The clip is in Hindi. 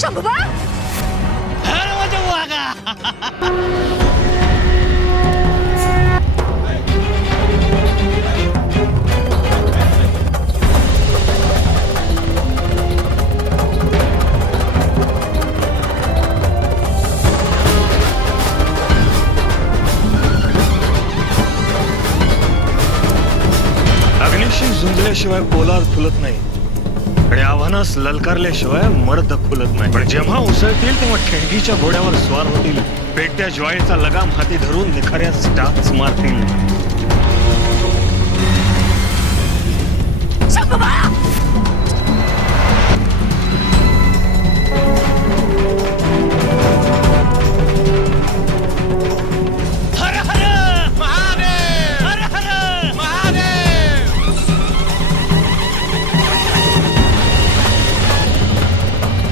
शंभूबा हर माझ्या वागा अग्निशी झुंजल्याशिवाय पोलाद फुलत नाही. आणि आव्हानास ललकारल्याशिवाय मर्द फुलत नाही. पण जेव्हा उसळतील तेव्हा ठेणगीच्या घोड्यावर स्वार होतील. पेटत्या ज्वाळेचा लगाम हाती धरून निखाऱ्या टाच मारतील.